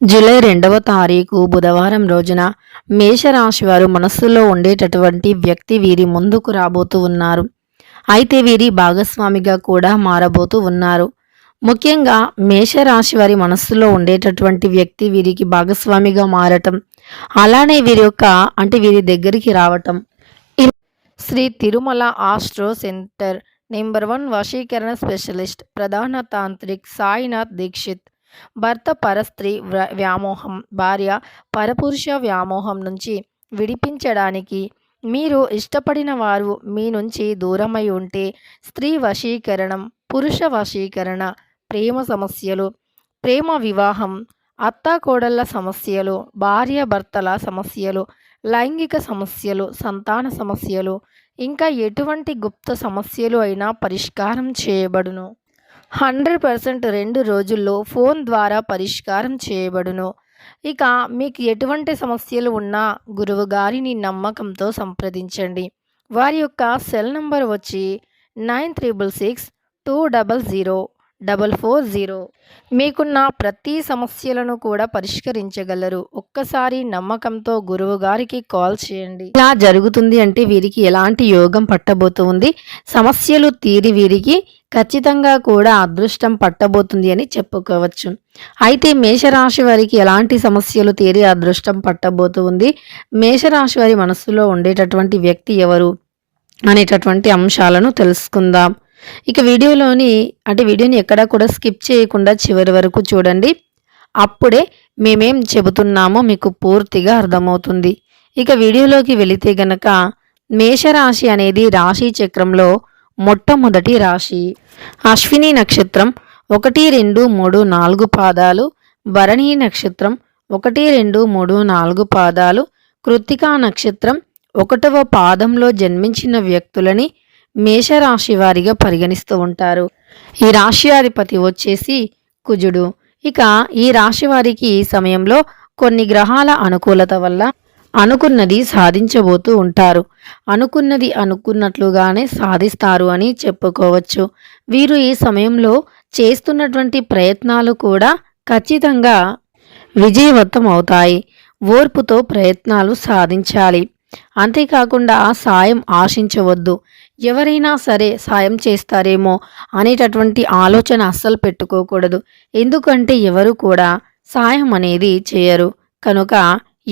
July 2వ తారీఖు బుధవారం రోజున మేషరాశి వారు మనస్సులో ఉండేటటువంటి వ్యక్తి వీరి ముందుకు రాబోతూ ఉన్నారు. అయితే వీరి భాగస్వామిగా కూడా మారబోతూ ఉన్నారు. ముఖ్యంగా మేషరాశి వారి మనస్సులో ఉండేటటువంటి వ్యక్తి వీరికి భాగస్వామిగా మారటం, అలానే వీరి దగ్గరికి రావటం. Shri Tirumala astro centre number 1 వశీకరణ స్పెషలిస్ట్ ప్రధాన తాంత్రిక్ సాయినాథ్ దీక్షిత్ భర్త పరస్త్రీ వ్యామోహం, భార్య పరపురుష వ్యామోహం నుంచి విడిపించడానికి, మీరు ఇష్టపడిన వారు మీ నుంచి దూరమై ఉంటే స్త్రీ వశీకరణం, పురుష వశీకరణ, ప్రేమ సమస్యలు, ప్రేమ వివాహం, అత్తాకోడళ్ల సమస్యలు, భార్య భర్తల సమస్యలు, లైంగిక సమస్యలు, సంతాన సమస్యలు, ఇంకా ఎటువంటి గుప్త సమస్యలు అయినా పరిష్కారం చేయబడును. 100% 2 రోజుల్లో ఫోన్ ద్వారా పరిష్కారం చేయబడును. ఇక మీకు ఎటువంటి సమస్యలు ఉన్నా గురువు గారిని నమ్మకంతో సంప్రదించండి. వారి యొక్క సెల్ నంబర్ వచ్చి 9366200440. మీకున్న ప్రతి సమస్యలను కూడా పరిష్కరించగలరు. ఒక్కసారి నమ్మకంతో గురువు గారికి కాల్ చేయండి. ఇలా జరుగుతుంది అంటే వీరికి ఎలాంటి యోగం పట్టబోతుంది, సమస్యలు తీరి వీరికి ఖచ్చితంగా కూడా అదృష్టం పట్టబోతుంది అని చెప్పుకోవచ్చు. అయితే మేషరాశి వారికి ఎలాంటి సమస్యలు తీరి అదృష్టం పట్టబోతుంది, మేషరాశి వారి మనస్సులో ఉండేటటువంటి వ్యక్తి ఎవరు అనేటటువంటి అంశాలను తెలుసుకుందాం. ఇక వీడియోని ఎక్కడా కూడా స్కిప్ చేయకుండా చివరి వరకు చూడండి. అప్పుడే మేమేం చెబుతున్నామో మీకు పూర్తిగా అర్థమవుతుంది. ఇక వీడియోలోకి వెళితే గనక మేషరాశి అనేది రాశి చక్రంలో మొట్టమొదటి రాశి. అశ్విని నక్షత్రం 1, 2, 3, 4 పాదాలు, భరణి నక్షత్రం 1, 2, 3, 4 పాదాలు, కృత్తికా నక్షత్రం 1వ పాదంలో జన్మించిన వ్యక్తులని మేషరాశి వారిగా పరిగణిస్తూ ఉంటారు. ఈ రాశ్యాధిపతి వచ్చేసి కుజుడు. ఇక ఈ రాశి వారికి ఈ సమయంలో కొన్ని గ్రహాల అనుకూలత వల్ల అనుకున్నది సాధించబోతూ ఉంటారు. అనుకున్నది అనుకున్నట్లుగానే సాధిస్తారు అని చెప్పుకోవచ్చు. వీరు ఈ సమయంలో చేస్తున్నటువంటి ప్రయత్నాలు కూడా ఖచ్చితంగా విజయవంతం అవుతాయి. ఓర్పుతో ప్రయత్నాలు సాధించాలి. అంతేకాకుండా సాయం ఆశించవద్దు. ఎవరైనా సరే సాయం చేస్తారేమో అనేటటువంటి ఆలోచన అస్సలు పెట్టుకోకూడదు. ఎందుకంటే ఎవరు కూడా సాయం అనేది చేయరు. కనుక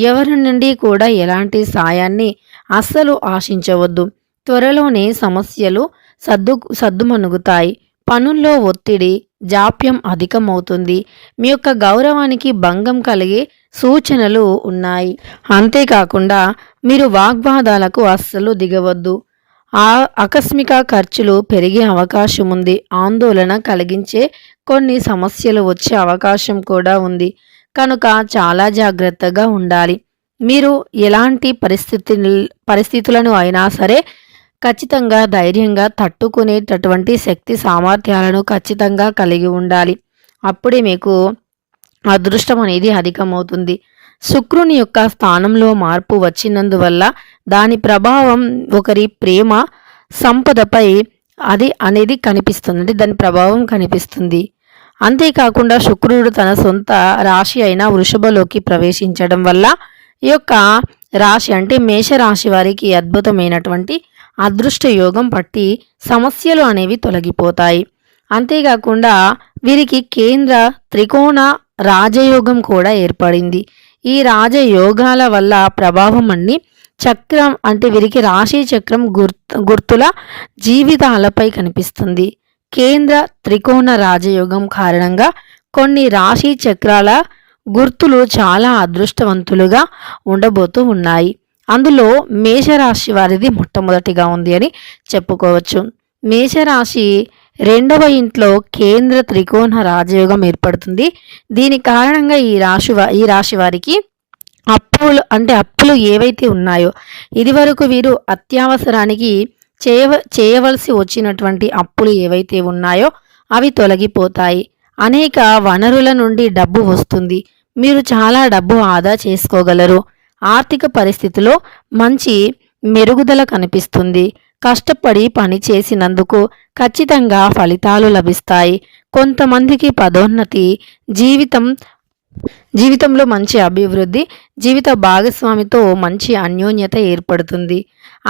ఎవరి నుండి కూడా ఎలాంటి సాయాన్ని అస్సలు ఆశించవద్దు. త్వరలోనే సమస్యలు సద్దుమణుగుతాయి. పనుల్లో ఒత్తిడి, జాప్యం అధికమవుతుంది. మీ యొక్క గౌరవానికి భంగం కలిగే సూచనలు ఉన్నాయి. అంతేకాకుండా మీరు వాగ్వాదాలకు అస్సలు దిగవద్దు. ఆకస్మిక ఖర్చులు పెరిగే అవకాశం ఉంది. ఆందోళన కలిగించే కొన్ని సమస్యలు వచ్చే అవకాశం కూడా ఉంది. కనుక చాలా జాగ్రత్తగా ఉండాలి. మీరు ఎలాంటి పరిస్థితులను అయినా సరే ఖచ్చితంగా ధైర్యంగా తట్టుకునేటటువంటి శక్తి సామర్థ్యాలను ఖచ్చితంగా కలిగి ఉండాలి. అప్పుడే మీకు అదృష్టం అనేది అధికమవుతుంది. శుక్రుని యొక్క స్థానంలో మార్పు వచ్చినందువల్ల దాని ప్రభావం ఒకరి ప్రేమ సంపదపై అనేది కనిపిస్తుంది. దాని ప్రభావం కనిపిస్తుంది. అంతేకాకుండా శుక్రుడు తన సొంత రాశి అయిన వృషభలోకి ప్రవేశించడం వల్ల ఈ యొక్క రాశి అంటే మేషరాశి వారికి అద్భుతమైనటువంటి అదృష్ట యోగం పట్టి సమస్యలు అనేవి తొలగిపోతాయి. అంతేకాకుండా వీరికి కేంద్ర త్రికోణ రాజయోగం కూడా ఏర్పడింది. ఈ రాజయోగాల వల్ల ప్రభావం అన్ని చక్రం అంటే వీరికి రాశి చక్రం గుర్తుల జీవితాలపై కనిపిస్తుంది. కేంద్ర త్రికోణ రాజయోగం కారణంగా కొన్ని రాశి చక్రాల గుర్తులు చాలా అదృష్టవంతులుగా ఉండబోతూ ఉన్నాయి. అందులో మేషరాశి వారిది మొట్టమొదటిగా ఉంది అని చెప్పుకోవచ్చు. మేషరాశి 2వ ఇంట్లో కేంద్ర త్రికోణ రాజయోగం ఏర్పడుతుంది. దీని కారణంగా ఈ రాశి వారికి అప్పులు ఏవైతే ఉన్నాయో ఇదివరకు వీరు అత్యవసరానికి చేయవలసి వచ్చినటువంటి అప్పులు ఏవైతే ఉన్నాయో అవి తొలగిపోతాయి. అనేక వనరుల నుండి డబ్బు వస్తుంది. మీరు చాలా డబ్బు ఆదా చేసుకోగలరు. ఆర్థిక పరిస్థితిలో మంచి మెరుగుదల కనిపిస్తుంది. కష్టపడి పని చేసినందుకు ఖచ్చితంగా ఫలితాలు లభిస్తాయి. కొంతమందికి పదోన్నతి, జీవితం జీవితంలో మంచి అభివృద్ధి, జీవిత భాగస్వామితో మంచి అన్యోన్యత ఏర్పడుతుంది.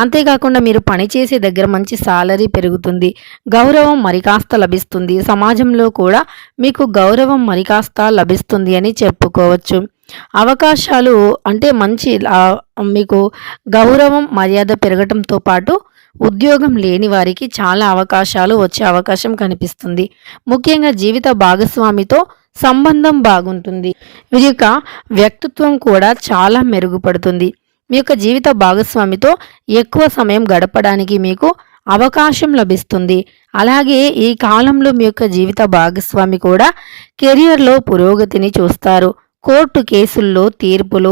అంతేకాకుండా మీరు పనిచేసే దగ్గర మంచి సాలరీ పెరుగుతుంది. గౌరవం మరికాస్త లభిస్తుంది. సమాజంలో కూడా మీకు గౌరవం మరికాస్త లభిస్తుంది అని చెప్పుకోవచ్చు. అవకాశాలు అంటే మంచి మీకు గౌరవం, మర్యాద పెరగటంతో పాటు ఉద్యోగం లేని వారికి చాలా అవకాశాలు వచ్చే అవకాశం కనిపిస్తుంది. ముఖ్యంగా జీవిత భాగస్వామితో సంబంధం బాగుంటుంది. వీరి యొక్క వ్యక్తిత్వం కూడా చాలా మెరుగుపడుతుంది. మీ యొక్క జీవిత భాగస్వామితో ఎక్కువ సమయం గడపడానికి మీకు అవకాశం లభిస్తుంది. అలాగే ఈ కాలంలో మీ యొక్క జీవిత భాగస్వామి కూడా కెరియర్లో పురోగతిని చూస్తారు. కోర్టు కేసుల్లో తీర్పులు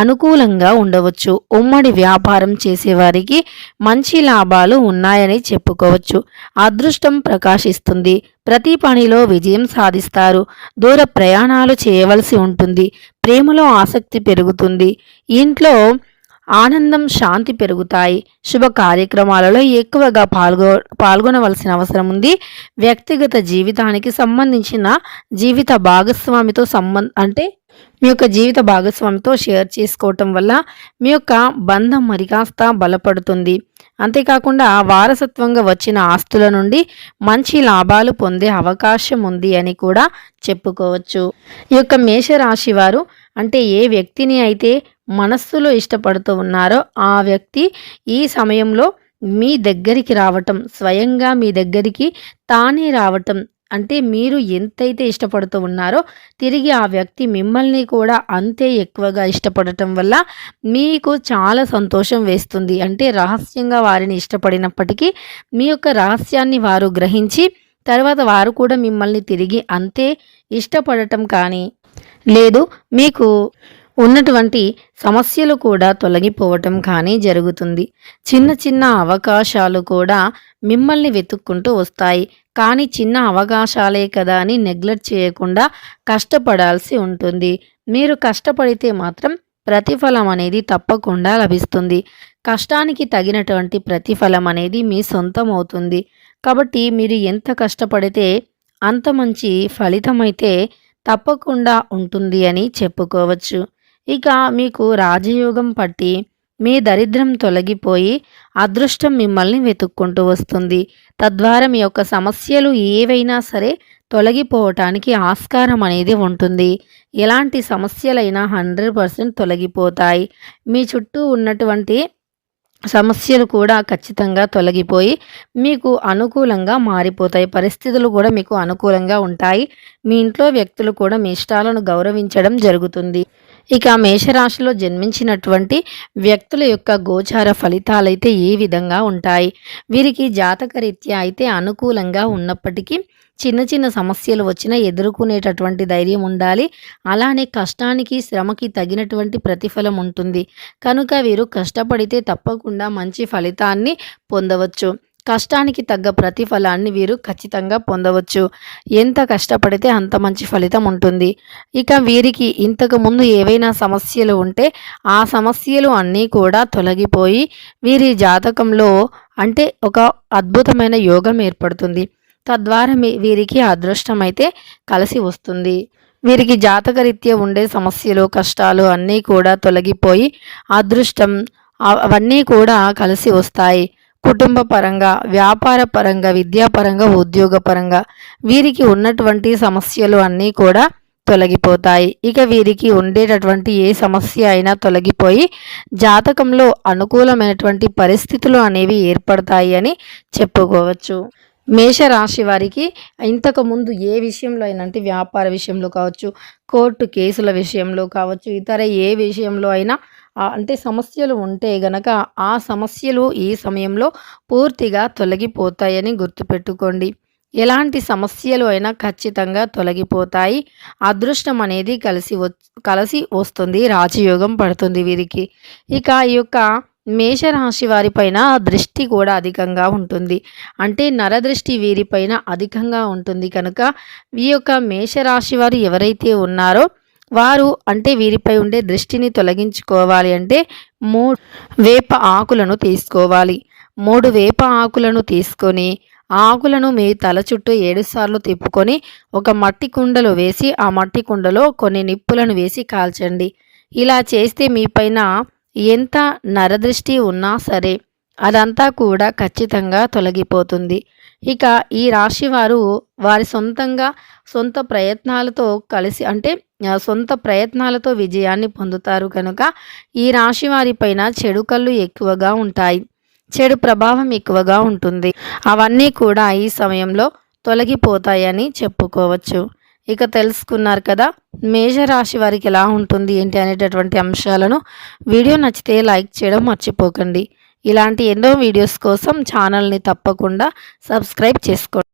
అనుకూలంగా ఉండవచ్చు. ఉమ్మడి వ్యాపారం చేసేవారికి మంచి లాభాలు ఉన్నాయని చెప్పుకోవచ్చు. అదృష్టం ప్రకాశిస్తుంది. ప్రతి పనిలో విజయం సాధిస్తారు. దూర ప్రయాణాలు చేయవలసి ఉంటుంది. ప్రేమలో ఆసక్తి పెరుగుతుంది. ఇంట్లో ఆనందం, శాంతి పెరుగుతాయి. శుభ కార్యక్రమాలలో ఎక్కువగా పాల్గొనవలసిన అవసరం ఉంది. వ్యక్తిగత జీవితానికి సంబంధించిన జీవిత భాగస్వామితో అంటే మీ యొక్క జీవిత భాగస్వామితో షేర్ చేసుకోవటం వల్ల మీ యొక్క బంధం మరికాస్త బలపడుతుంది. అంతేకాకుండా వారసత్వంగా వచ్చిన ఆస్తుల నుండి మంచి లాభాలు పొందే అవకాశం ఉంది అని కూడా చెప్పుకోవచ్చు. ఈ యొక్క మేషరాశి వారు అంటే ఏ వ్యక్తిని అయితే మనస్సులో ఇష్టపడుతూ ఉన్నారో ఆ వ్యక్తి ఈ సమయంలో మీ దగ్గరికి రావటం, స్వయంగా మీ దగ్గరికి తానే రావటం, అంటే మీరు ఎంతైతే ఇష్టపడుతూ ఉన్నారో తిరిగి ఆ వ్యక్తి మిమ్మల్ని కూడా అంతే ఎక్కువగా ఇష్టపడటం వల్ల మీకు చాలా సంతోషం వేస్తుంది. అంటే రహస్యంగా వారిని ఇష్టపడినప్పటికీ మీ యొక్క రహస్యాన్ని వారు గ్రహించి తర్వాత వారు కూడా మిమ్మల్ని తిరిగి అంతే ఇష్టపడటం కానీ, లేదు మీకు ఉన్నటువంటి సమస్యలు కూడా తొలగిపోవటం కానీ జరుగుతుంది. చిన్న చిన్న అవకాశాలు కూడా మిమ్మల్ని వెతుక్కుంటూ వస్తాయి. కానీ చిన్న అవకాశాలే కదా అని నెగ్లెక్ట్ చేయకుండా కష్టపడాల్సి ఉంటుంది. మీరు కష్టపడితే మాత్రం ప్రతిఫలం అనేది తప్పకుండా లభిస్తుంది. కష్టానికి తగినటువంటి ప్రతిఫలం అనేది మీ సొంతం అవుతుంది. కాబట్టి మీరు ఎంత కష్టపడితే అంత మంచి ఫలితమైతే తప్పకుండా ఉంటుంది అని చెప్పుకోవచ్చు. ఇక మీకు రాజయోగం పట్టి మీ దరిద్రం తొలగిపోయి అదృష్టం మిమ్మల్ని వెతుక్కుంటూ వస్తుంది. తద్వారా మీ యొక్క సమస్యలు ఏవైనా సరే తొలగిపోవటానికి ఆస్కారం అనేది ఉంటుంది. ఎలాంటి సమస్యలైనా 100% తొలగిపోతాయి. మీ చుట్టూ ఉన్నటువంటి సమస్యలు కూడా ఖచ్చితంగా తొలగిపోయి మీకు అనుకూలంగా మారిపోతాయి. పరిస్థితులు కూడా మీకు అనుకూలంగా ఉంటాయి. మీ ఇంట్లో వ్యక్తులు కూడా మీ ఇష్టాలను గౌరవించడం జరుగుతుంది. ఇక మేషరాశిలో జన్మించినటువంటి వ్యక్తుల యొక్క గోచార ఫలితాలైతే ఏ విధంగా ఉంటాయి? వీరికి జాతకరీత్యా అయితే అనుకూలంగా ఉన్నప్పటికీ చిన్న చిన్న సమస్యలు వచ్చినా ఎదుర్కొనేటటువంటి ధైర్యం ఉండాలి. అలానే కష్టానికి, శ్రమకి తగినటువంటి ప్రతిఫలం ఉంటుంది. కనుక వీరు కష్టపడితే తప్పకుండా మంచి ఫలితాన్ని పొందవచ్చు. కష్టానికి తగ్గ ప్రతిఫలాన్ని వీరు ఖచ్చితంగా పొందవచ్చు. ఎంత కష్టపడితే అంత మంచి ఫలితం ఉంటుంది. ఇక వీరికి ఇంతకుముందు ఏవైనా సమస్యలు ఉంటే ఆ సమస్యలు అన్నీ కూడా తొలగిపోయి వీరి జాతకంలో అంటే ఒక అద్భుతమైన యోగం ఏర్పడుతుంది. తద్వారా వీరికి అదృష్టం అయితే కలిసి వస్తుంది. వీరికి జాతకరీత్యా ఉండే సమస్యలు, కష్టాలు అన్నీ కూడా తొలగిపోయి అదృష్టం అవన్నీ కూడా కలిసి వస్తాయి. కుటుంబ పరంగా, వ్యాపార పరంగా, విద్యాపరంగా, ఉద్యోగపరంగా వీరికి ఉన్నటువంటి సమస్యలు అన్నీ కూడా తొలగిపోతాయి. ఇక వీరికి ఉండేటటువంటి ఏ సమస్య అయినా తొలగిపోయి జాతకంలో అనుకూలమైనటువంటి పరిస్థితులు అనేవి ఏర్పడతాయి అని చెప్పుకోవచ్చు. మేషరాశి వారికి ఇంతకుముందు ఏ విషయంలో అయినా అంటే వ్యాపార విషయంలో కావచ్చు, కోర్టు కేసుల విషయంలో కావచ్చు, ఇతర ఏ విషయంలో అయినా అంటే సమస్యలు ఉంటే గనక ఆ సమస్యలు ఈ సమయంలో పూర్తిగా తొలగిపోతాయని గుర్తుపెట్టుకోండి. ఎలాంటి సమస్యలు అయినా ఖచ్చితంగా తొలగిపోతాయి. అదృష్టం అనేది కలిసి వస్తుంది. రాజయోగం పడుతుంది వీరికి. ఇక ఈ యొక్క మేషరాశి వారిపైన దృష్టి కూడా అధికంగా ఉంటుంది. అంటే నరదృష్టి వీరిపైన అధికంగా ఉంటుంది. కనుక ఈ యొక్క మేషరాశి వారు ఎవరైతే ఉన్నారో వారు అంటే వీరిపై ఉండే దృష్టిని తొలగించుకోవాలి అంటే 3 వేప ఆకులను తీసుకోవాలి. 3 వేప ఆకులను తీసుకొని ఆ ఆకులను మీ తల చుట్టూ 7 సార్లు తిప్పుకొని ఒక మట్టి కుండలో వేసి ఆ మట్టి కుండలో కొన్ని నిప్పులను వేసి కాల్చండి. ఇలా చేస్తే మీ పైన ఎంత నరదృష్టి ఉన్నా సరే అదంతా కూడా ఖచ్చితంగా తొలగిపోతుంది. ఇక ఈ రాశి వారు వారి సొంత ప్రయత్నాలతో కలిసి అంటే సొంత ప్రయత్నాలతో విజయాన్ని పొందుతారు కనుక ఈ రాశి వారిపైన చెడు కళ్ళు ఎక్కువగా ఉంటాయి. చెడు ప్రభావం ఎక్కువగా ఉంటుంది. అవన్నీ కూడా ఈ సమయంలో తొలగిపోతాయని చెప్పుకోవచ్చు. ఇక తెలుసుకున్నారు కదా మేషరాశి వారికి ఎలా ఉంటుంది ఏంటి అనేటటువంటి అంశాలను. వీడియో నచ్చితే లైక్ చేయడం మర్చిపోకండి. ఇలాంటి ఎన్నో వీడియోస్ కోసం ఛానల్ని తప్పకుండా సబ్స్క్రైబ్ చేసుకోండి.